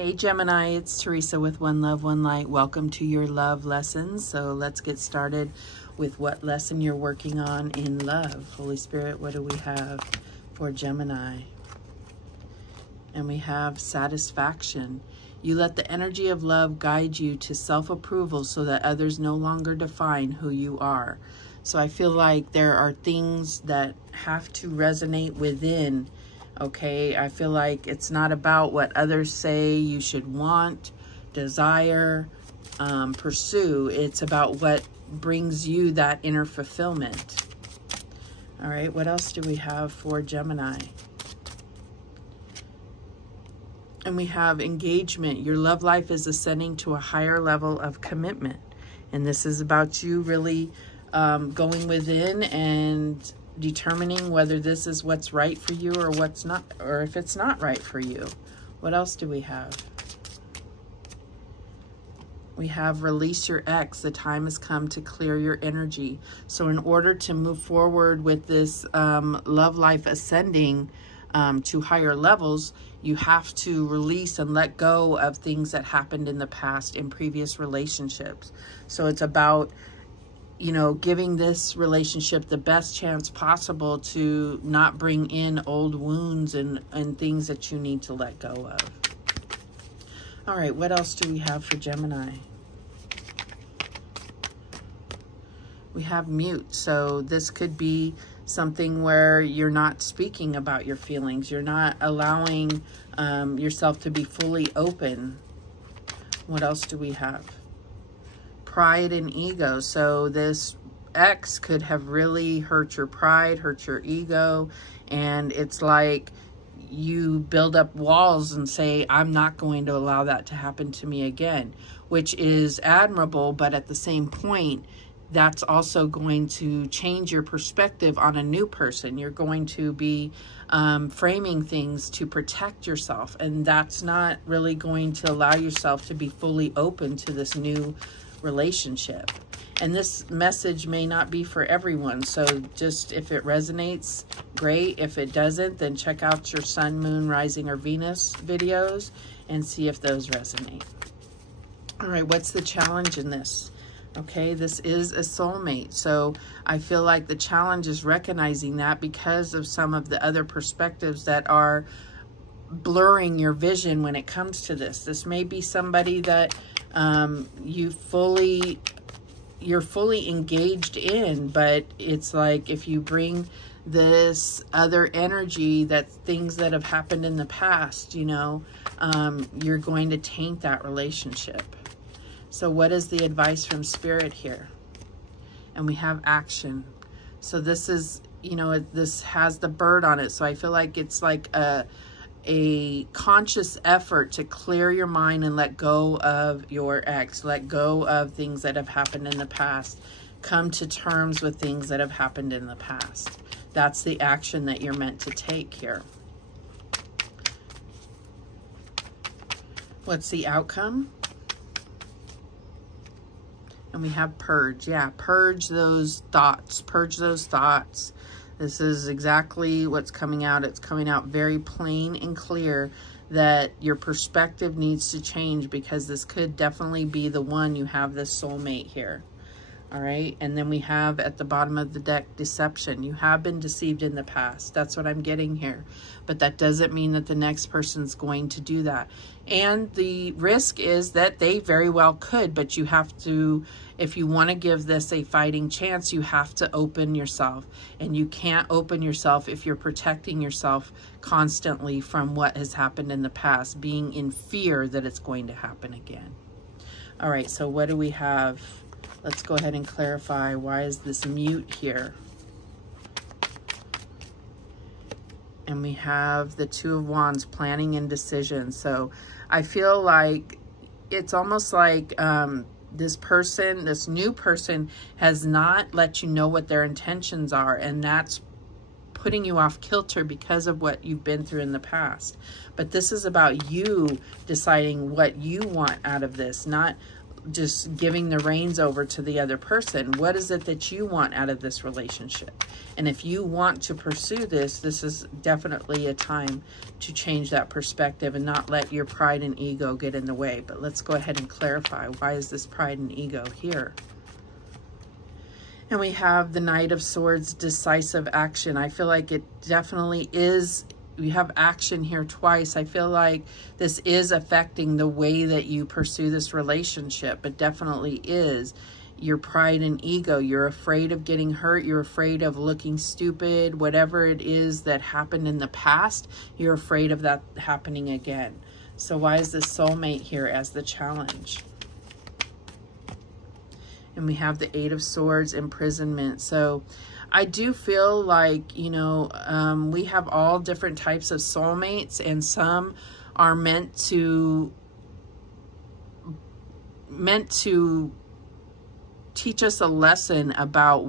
Hey Gemini, it's Teresa with One Love, One Light. Welcome to your love lessons. So let's get started with what lesson you're working on in love. Holy Spirit, what do we have for Gemini? And we have satisfaction. You let the energy of love guide you to self-approval so that others no longer define who you are. So I feel like there are things that have to resonate within. Okay, I feel like it's not about what others say you should want, desire, pursue. It's about what brings you that inner fulfillment. All right, what else do we have for Gemini? And we have engagement. Your love life is ascending to a higher level of commitment. And this is about you really going within and determining whether this is what's right for you or what's not, or if it's not right for you. What else do we have? We have release your ex. The time has come to clear your energy. So in order to move forward with this love life ascending to higher levels, you have to release and let go of things that happened in the past in previous relationships. So it's about, you know, giving this relationship the best chance possible to not bring in old wounds and things that you need to let go of. All right, what else do we have for Gemini? We have mute. So this could be something where you're not speaking about your feelings. You're not allowing yourself to be fully open. What else do we have? Pride and ego. So this ex could have really hurt your pride, hurt your ego, and it's like you build up walls and say, I'm not going to allow that to happen to me again, which is admirable, but at the same point, that's also going to change your perspective on a new person. You're going to be framing things to protect yourself, and that's not really going to allow yourself to be fully open to this new relationship. And this message may not be for everyone, so just if it resonates, great. If it doesn't, then check out your Sun, Moon, Rising, or Venus videos and see if those resonate. All right, what's the challenge in this? Okay, this is a soulmate. So I feel like the challenge is recognizing that because of some of the other perspectives that are blurring your vision when it comes to this. This may be somebody that you're fully engaged in, but it's like if you bring this other energy, that things that have happened in the past, you know, you're going to taint that relationship. So what is the advice from Spirit here? And we have action. So this is, you know, this has the bird on it. So I feel like it's like a conscious effort to clear your mind and let go of your ex, let go of things that have happened in the past, come to terms with things that have happened in the past. That's the action that you're meant to take here. What's the outcome? And we have purge. Yeah, purge those thoughts. Purge those thoughts. This is exactly what's coming out. It's coming out very plain and clear that your perspective needs to change, because this could definitely be the one. You have this soulmate here. All right. And then we have at the bottom of the deck, deception. You have been deceived in the past. That's what I'm getting here. But that doesn't mean that the next person's going to do that. And the risk is that they very well could, but you have to, if you want to give this a fighting chance, you have to open yourself. And you can't open yourself if you're protecting yourself constantly from what has happened in the past, being in fear that it's going to happen again. All right, so what do we have? Let's go ahead and clarify. Why is this mute here? And we have the Two of Wands, planning and decision. So I feel like it's almost like this person, this new person, has not let you know what their intentions are. And that's putting you off kilter because of what you've been through in the past. But this is about you deciding what you want out of this, not just giving the reins over to the other person. What is it that you want out of this relationship? And if you want to pursue this, this is definitely a time to change that perspective and not let your pride and ego get in the way. But let's go ahead and clarify, why is this pride and ego here? And we have the Knight of Swords, decisive action. I feel like it definitely is. We have action here twice. I feel like this is affecting the way that you pursue this relationship, but definitely is your pride and ego. You're afraid of getting hurt. You're afraid of looking stupid. Whatever it is that happened in the past, you're afraid of that happening again. So why is this soulmate here as the challenge? And we have the Eight of Swords, imprisonment. So I do feel like, you know, we have all different types of soulmates, and some are meant to teach us a lesson about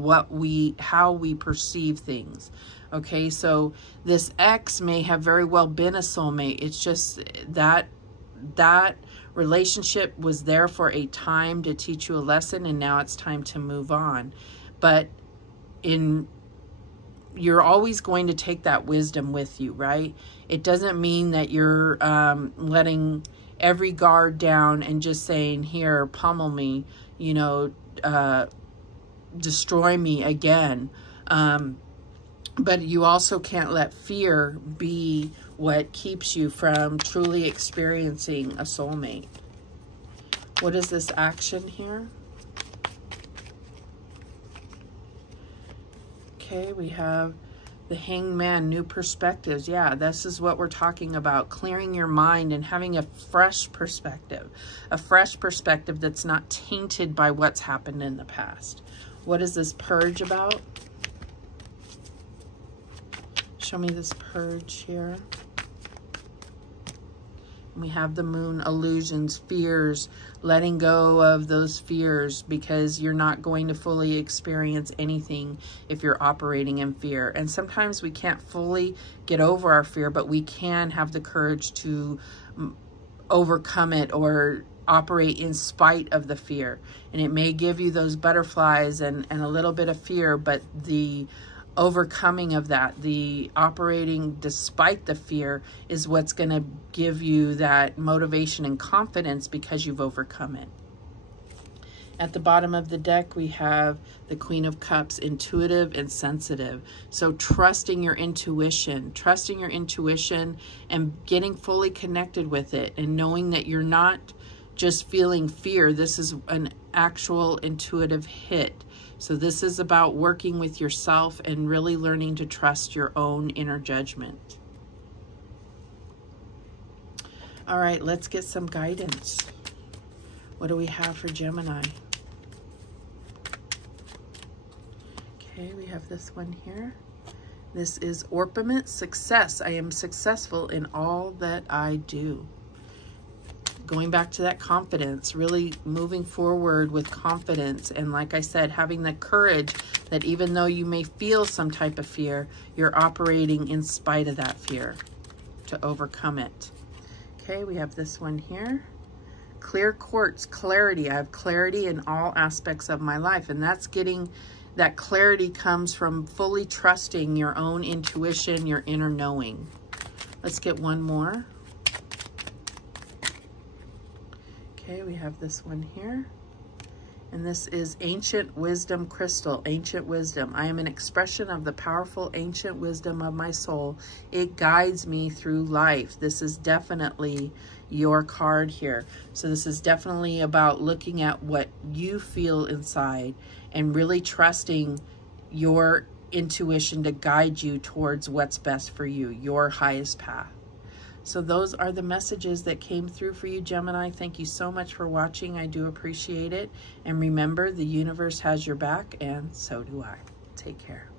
how we perceive things. Okay, so this ex may have very well been a soulmate. It's just that relationship was there for a time to teach you a lesson, and now it's time to move on. But you're always going to take that wisdom with you, right? It doesn't mean that you're letting every guard down and just saying, here, pummel me, you know, destroy me again. But you also can't let fear be what keeps you from truly experiencing a soulmate. What is this action here? Okay, we have the Hanged Man, new perspectives. Yeah, this is what we're talking about. Clearing your mind and having a fresh perspective. A fresh perspective that's not tainted by what's happened in the past. What is this purge about? Show me this purge here. We have the Moon, illusions, fears, letting go of those fears, because you're not going to fully experience anything if you're operating in fear. And sometimes we can't fully get over our fear, but we can have the courage to overcome it or operate in spite of the fear. And it may give you those butterflies and a little bit of fear, but the overcoming of that, the operating despite the fear, is what's going to give you that motivation and confidence because you've overcome it. At the bottom of the deck, we have the Queen of Cups, intuitive and sensitive. So trusting your intuition and getting fully connected with it, and knowing that you're not just feeling fear. This is an actual intuitive hit. So this is about working with yourself and really learning to trust your own inner judgment. All right, let's get some guidance. What do we have for Gemini? Okay, we have this one here. This is orpiment, success. I am successful in all that I do. Going back to that confidence, really moving forward with confidence. And like I said, having the courage that even though you may feel some type of fear, you're operating in spite of that fear to overcome it. Okay, we have this one here. Clear quartz, clarity. I have clarity in all aspects of my life. And that's getting, that clarity comes from fully trusting your own intuition, your inner knowing. Let's get one more. Okay, we have this one here. And this is ancient wisdom crystal, ancient wisdom. I am an expression of the powerful ancient wisdom of my soul. It guides me through life. This is definitely your card here. So this is definitely about looking at what you feel inside and really trusting your intuition to guide you towards what's best for you, your highest path. So those are the messages that came through for you, Gemini. Thank you so much for watching. I do appreciate it. And remember, the universe has your back, and so do I. Take care.